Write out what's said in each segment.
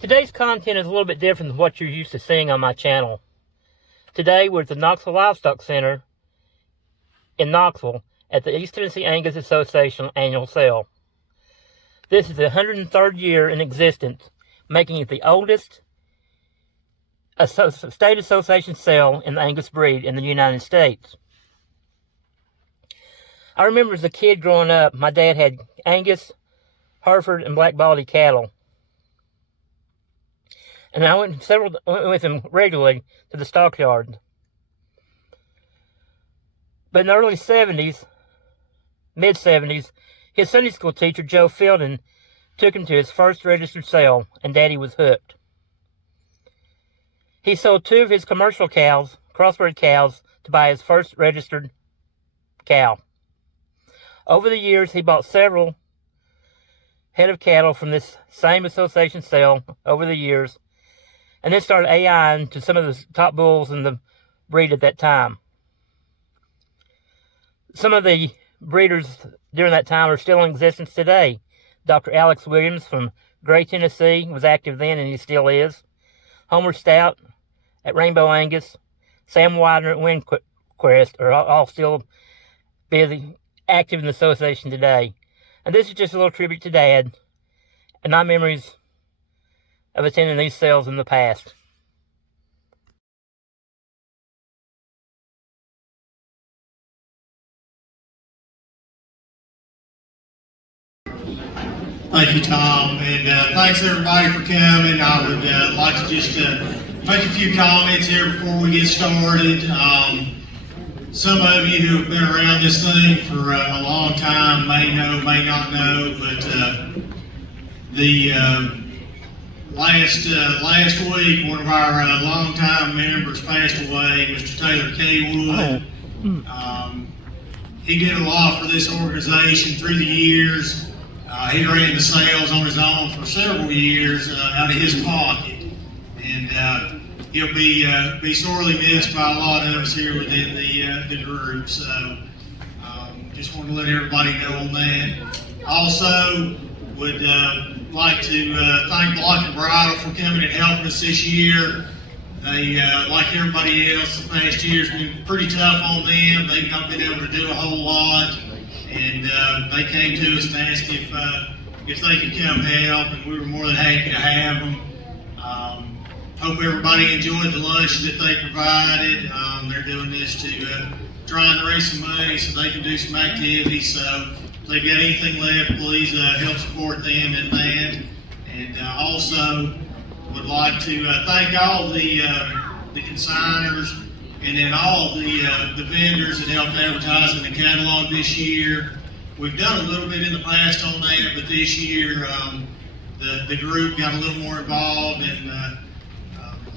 Today's content is a little bit different than what you're used to seeing on my channel. Today we're at the Knoxville Livestock Center in Knoxville at the East Tennessee Angus Association annual sale. This is the 103rd year in existence, making it the oldest state association sale in the Angus breed in the United States. I remember as a kid growing up, my dad had Angus, Hereford, and Black Baldy cattle. And I went with him regularly to the stockyard. But in the early 70s, mid-70s, his Sunday school teacher, Joe Fielding, took him to his first registered sale, and Daddy was hooked. He sold 2 of his commercial cows, crossbred cows, to buy his first registered cow. Over the years, he bought several head of cattle from this same association sale over the years, and then started AIing to some of the top bulls in the breed at that time. Some of the breeders during that time are still in existence today. Dr. Alex Williams from Gray, Tennessee was active then, and he still is. Homer Stout at Rainbow Angus, Sam Widener at Windcrest are all still busy, active in the association today. And this is just a little tribute to Dad and my memories of attending these sales in the past. Thank you, Tom, and thanks everybody for coming. I would like to just make a few comments here before we get started. Some of you who have been around this thing for a long time may know, may not know, but the last week, one of our longtime members passed away, Mr. Taylor K. Wood. He did a lot for this organization through the years. He ran the sales on his own for several years out of his pocket, and he'll be sorely missed by a lot of us here within the group. So just want to let everybody know on that. Also, would like to thank Block and Bridle for coming and helping us this year. They, like everybody else, the past year's been pretty tough on them. They've not been able to do a whole lot, and they came to us and asked if they could come help, and we were more than happy to have them. Hope everybody enjoyed the lunch that they provided. They're doing this to try and raise some money so they can do some activities. So if they've got anything left, please help support them in that. And also would like to thank all the consigners and then all the vendors that helped advertise in the catalog this year. We've done a little bit in the past on that, but this year the group got a little more involved and a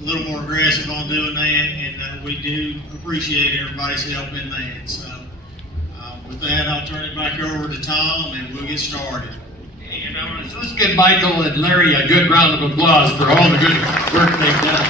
little more aggressive on doing that, and we do appreciate everybody's help in that. So with that, I'll turn it back over to Tom, and we'll get started. You know, so let's give Michael and Larry a good round of applause for all the good work they've done.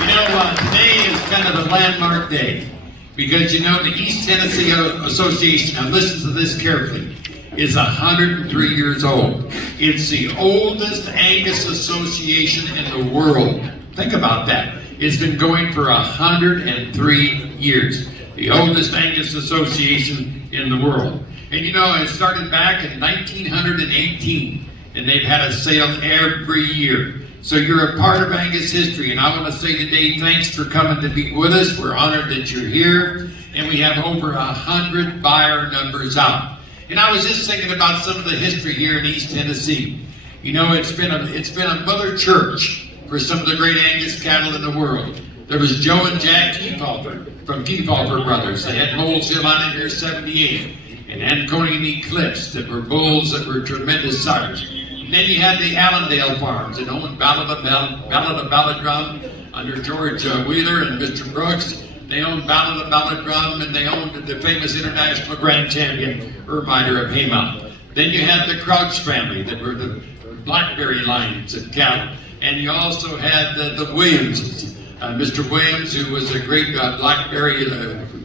You know, today is kind of a landmark day because, you know, the East Tennessee Association, now listen to this carefully, is 103 years old. It's the oldest Angus Association in the world. Think about that. It's been going for 103 years. The oldest Angus Association in the world. And you know, it started back in 1918, and they've had a sale every year. So you're a part of Angus history, and I want to say today, thanks for coming to be with us. We're honored that you're here, and we have over 100 buyer numbers out. And I was just thinking about some of the history here in East Tennessee. You know, it's been a mother church for some of the great Angus cattle in the world. There was Joe and Jack Kefauver from Kefauver Brothers. They had Moles Hill on in there 78. And Anconian Eclipse that were bulls that were tremendous size. And then you had the Allendale Farms that owned Ballad of Balladrum under George Wheeler and Mr. Brooks. They owned Ballad of Balladrum, and they owned the famous international grand champion Ermiter of Haymount. Then you had the Crouch family that were the Blackberry lines of cattle. And you also had the Williamses. Mr. Williams, who was a great Blackberry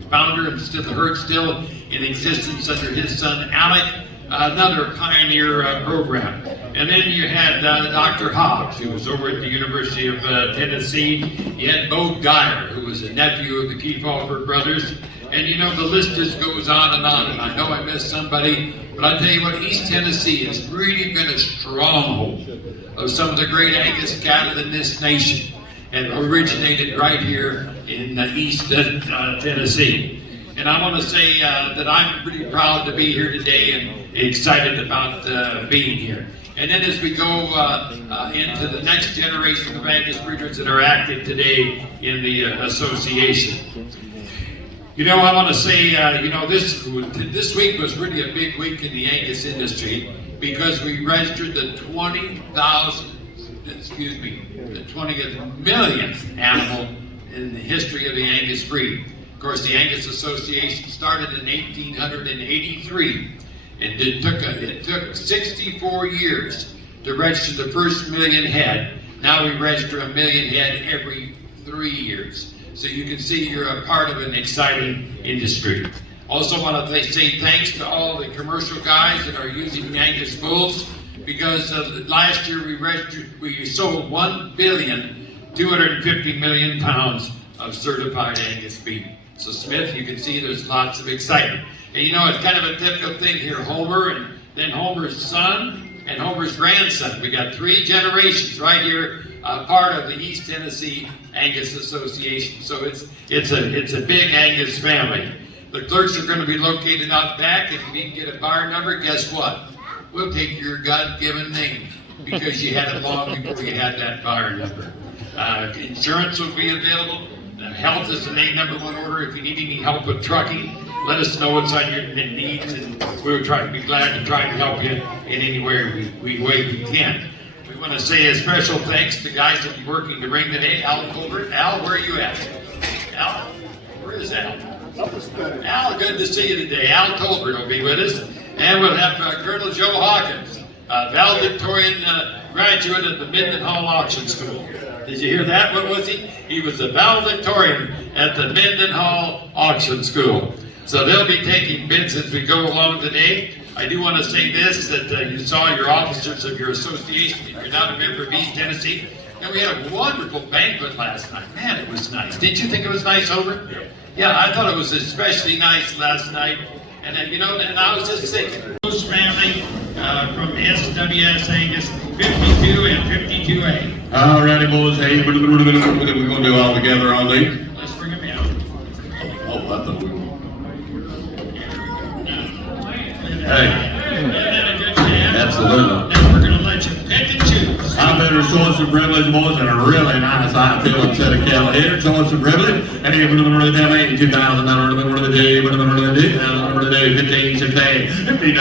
founder and still the herd still in existence under his son Alec, another pioneer program. And then you had Dr. Hobbs, who was over at the University of Tennessee. You had Bo Geyer, who was a nephew of the Kefauver brothers. And you know, the list just goes on, and I know I missed somebody, but I tell you what, East Tennessee has really been a stronghold of some of the great Angus cattle in this nation, and originated right here in East Tennessee. And I want to say that I'm pretty proud to be here today and excited about being here. And then as we go into the next generation of Angus breeders that are active today in the association. You know, I want to say, you know, this week was really a big week in the Angus industry because we registered the 20th millionth animal in the history of the Angus breed. Of course, the Angus Association started in 1883, and it took 64 years to register the first million head. Now we register 1 million head every 3 years. So you can see you're a part of an exciting industry. Also want to say thanks to all the commercial guys that are using Angus bulls, because last year we sold 1,250,000,000 pounds of certified Angus beef. So Smith, you can see there's lots of excitement. And you know, it's kind of a typical thing here, Homer, and then Homer's son, and Homer's grandson. We got 3 generations right here, part of the East Tennessee Angus Association. So it's a big Angus family. The clerks are going to be located out back. If you need to get a bar number, guess what? We'll take your God-given name because you had it long before you had that bar number. Insurance will be available. Health is the #1 order. If you need any help with trucking, let us know what's on your needs, and we'll be glad to try to help you in any way we can. We want to say a special thanks to the guys that are working the ring today. Al Colbert. Al, where are you at? Al? Where is Al? Al, good to see you today. Al Colbert will be with us. And we'll have Colonel Joe Hawkins, valedictorian graduate at the Mendenhall Auction School. Did you hear that? What was he? He was the valedictorian at the Mendenhall Auction School. So they'll be taking bids as we go along today. I do want to say this, that you saw your officers of your association, if you're not a member of East Tennessee, and we had a wonderful banquet last night. Man, it was nice. Didn't you think it was nice, Homer? Yeah, I thought it was especially nice last night. And you know, and I was just thinking, Bruce family from SWS Angus 52 and 52A. All righty, boys. Hey, we're going to do all together all day. Let's bring them in. Oh, I thought we were. Hey. Absolutely. Now we're going to let you pick and choose. I better choice of privilege, boys, and a really nice high-feeling set of cattle here. Choice of privilege. And here we're going to have $82,000 for the day. We're going to do the day 15, 16, 15,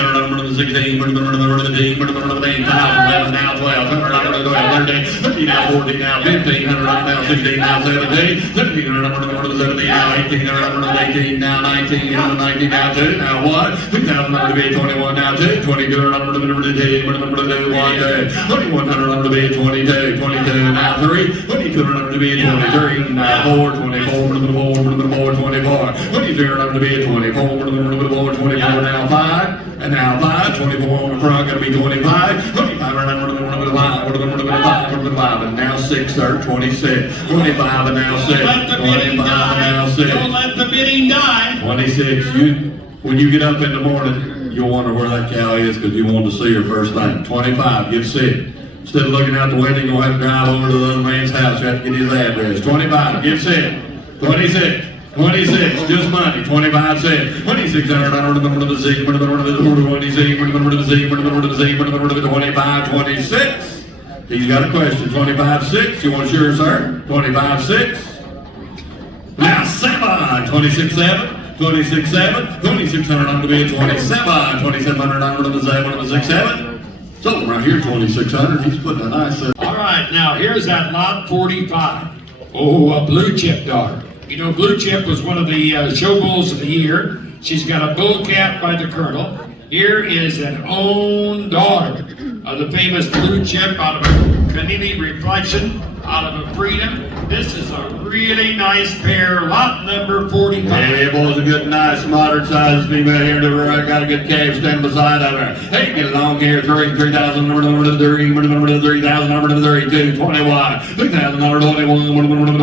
$16, we're going to the team, we're going to the 8,000, now 12, $100 to go out 13, 15, now 14, now 15, $100 now 16, now 17, $1,500 to the 17, now 18, $100 to 18, now 19, $19 now 2, now 1, $2,000 to be 21, now 2, $2,200 to the day, we're going to do 1 day, $2,100 to be 22, 22, now 3, $2,200 to be 23, now 4, 24, 24, 24, $2,200 to be 24, 24, now 5, and now 5, 24 on the front, going to be 25, 25, and now 6, sir, 26, 25, and now 6, 25, and now 6. Don't let the bidding die. 26, when you get up in the morning, you'll wonder where that cow is because you want to see her first thing. 25, get sick. Instead of looking out the window, you'll have to drive over to the other man's house. You have to get his address. 25, get sick. 26. 26, just money, 25 cents. 2,600, I don't remember the Z, 25, 26. He's got a question. 25.6, you want to share, sir? 25.6. Now 7, 26.7. 26.7, 2,600 on the bid, 27, 2,700 on the 6.7. So right here, 2,600, he's putting a nice. All right, now here's that lot 45. Oh, a blue chip daughter. You know, Blue Chip was one of the show bulls of the year. She's got a bull cap by the Colonel. Here is an own daughter of the famous Blue Chip out of Canini Reflection. out of a Freedom. This is a really nice pair, lot number 45. Hey, boys, a good, nice, moderate-sized female here. Got a good calf standing beside of her. Hey, get along here. 3,000, number to the 3, number to the 3,000, number to the 3, 2, 21, 2,000, number 21,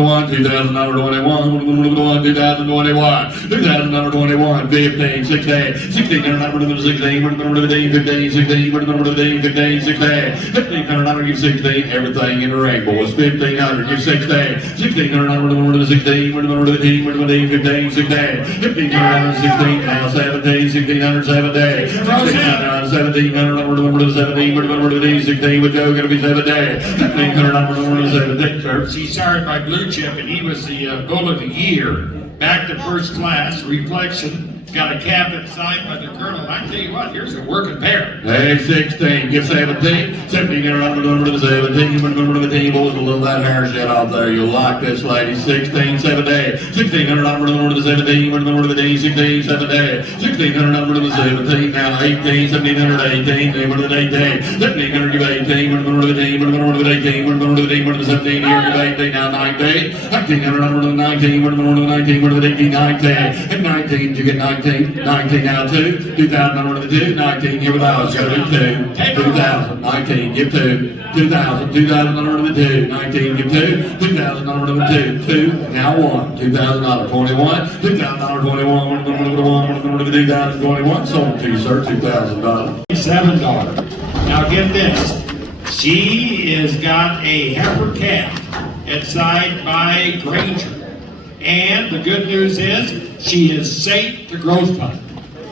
1, 2,000, number 21, 1, 2021, 2,000, number 21, 15, 16, 16, number to the 16, number to the 15, 16, number to the 15, 16, 1,500, number give 16, everything in the ring, boys. 1,500, give 16, 1,600, number to the 16, number to the 10, number to the 15, 16, 1,500, 16, now 17, 1,600, 17, 1,700, number to the 17, number to the 16, with Joe gonna be 17, 1,500, number to the 17, sir. She's started by Blue Chip, and he was the Bull of the Year. Back to first class, Reflection. Got a cap inside by the Colonel. I tell you what, here's a working pair. Hey, 16, give 17, 17, number to the 17, number to the 10, boys, a little that hair shit off there. You'll like this lady. 16, 17, 1600, number to the 17, number to the 10, 16, 17, 1600, number to the 17, now 18, 1700, 18, number to the 18, 1700, give 18, number to the 10, number to the 18, number to the 10, number to the 17, here, give 18, now 19, 1900, number to the 19, number to the 19, number to the 18, 19, and 19, did you get 19? 19 now 2, 2,000 number to the 2, 19, give it out, go to 2, 2,000, 19, give 2, 2,000, 2,000 number to the 2, 19, give 2, 2,000 number to the 2, 2, now 1, $2,000, 21, $2,000, 21, number to the 1, number to the 2,021, sold to you, sir, $2,000. $7. Now get this. She has got a heifer calf inside by Granger. And the good news is, she is safe to growth fund.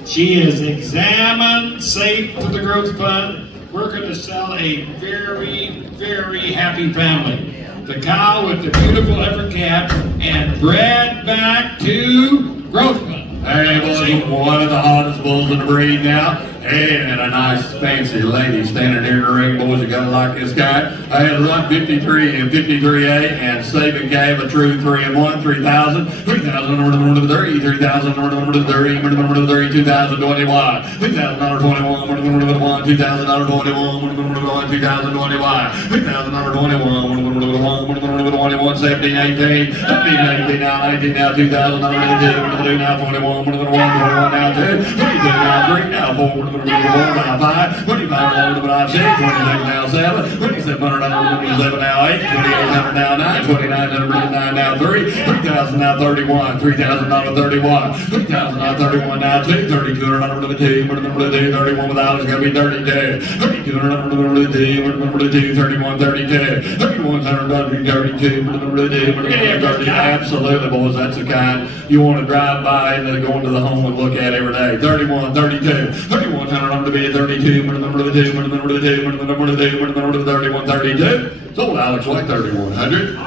She is examined safe to the growth fund. We're going to sell a very, very happy family. The cow with the beautiful heifer calf and bred back to growth fund. Hey, boys, one of the hottest bulls in the breed now. And a nice fancy lady standing here in the ring, boys. You gotta like this guy. I had run 53 and 53A and saving calf a true 3 and 1, 3,000, 3,000 number to the 30, 3,000 number to the 30, number to the 30, 2,021, 2,000 number 21, number to the 1, 2,000 number 21, number to the 1, 2,021, 2,000 number 21, number to the 1, number to the 21, 17, 18, 17, 18, now 19, now 2,000 number to the 2, number to the 2, now 21, number to the 1, 21, now 2, 22, now 3, now 4, number to the 4, now 5, 25, number to the 5, 6, 26, now 7, 2700, number to the 7, now 8, 2800, now 9, 2900, number to the 9, now 3, 3,000, now 31, 3,000, now 31, 3,000, now 31, now 2, 3,200, number to the 2, number to the 2, 31 without it's going to be 32, 3,200, number to the 2, number to the 2, 31, 32, 3,100, 32, number to the 2, number to the 30, absolutely, boys, that's the kind you want to drive by and then go into the home and look at every day. 31, 32, 3,100, number to be a 32, number to the 2, number to the 2, number to the 2, number to the 31, 32, sold Alex White, 3,100.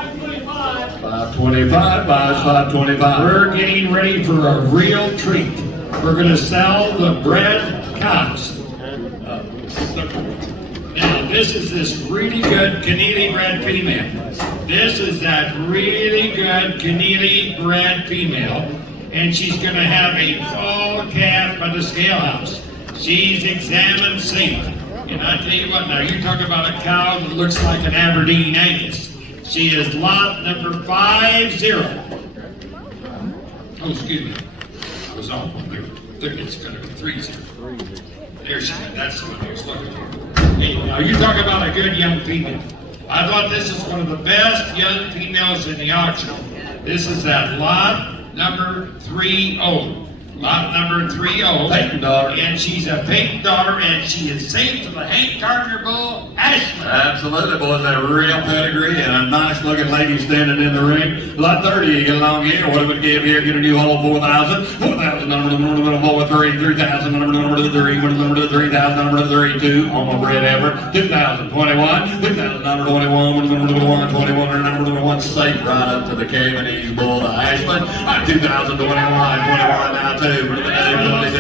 525, buys 525. We're getting ready for a real treat. We're going to sell the bred cows. Now, this is this really good Keneally bred female. This is that really good Keneally bred female. And she's going to have a full calf by the scale house. She's examined safe. And I tell you what, now you talk about a cow that looks like an Aberdeen Angus. She is lot number 50. Oh, excuse me. I was on one there. It's going to be 30. There she is. That's the one I was looking for. Hey, now you talk about a good young female. I thought this is one of the best young females in the auction. This is that lot number 30. Lot number 30. Peyton daughter. And she's a Peyton daughter, and she is safe to the Hank Gardner Bull, Ashland. Absolutely, boys. A real pedigree and a nice looking lady standing in the ring. Lot 30, you get along here. What do we give here? Get a new hole, 4,000. 4,000 number to the hole, 3, 3,000 number to the 3, number to the 3,000, number to the 32. On my bread ever. 2,000, 21. 2,000 number 21, number to the 1, 21, number to the 1, safe right up to the Cavendish Bull to Ashland. 2,000, 21, 21 now 2. Number to the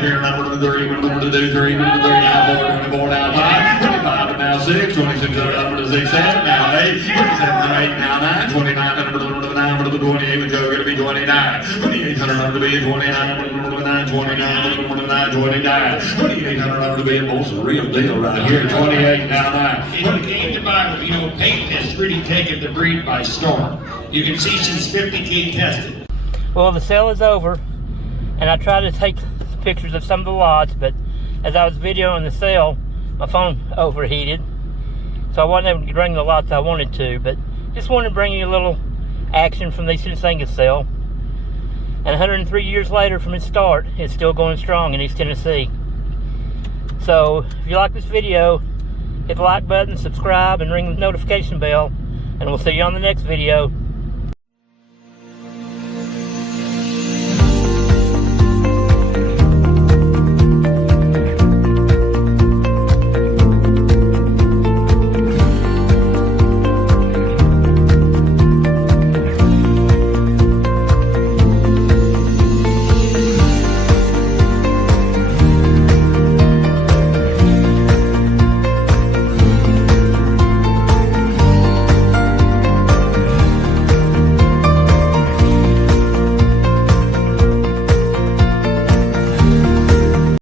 3, number to the 3, number to the 3, number to the 3, now 4, 24, now 5, 25, now 6, 26, number to 6, 7, now 8, 27, now 8, now 9, 29, number to the 9, number to the 28, which is going to be 29, 2,800, number to be 29, number to the 9, 29, number to the 9, 29, 2,800, number to be a most real deal right here, 28, now 9. When it came to Bible, you know, Peyton is really taken the breed by storm. You can see she's 50K tested. Well, the sale is over, and I tried to take pictures of some of the lots, but as I was videoing the sale, my phone overheated, so I wasn't able to bring the lots I wanted to, but just wanted to bring you a little action from the East Tennessee Angus sale. And 103 years later from its start, it's still going strong in East Tennessee. So, if you like this video, hit the like button, subscribe, and ring the notification bell, and we'll see you on the next video.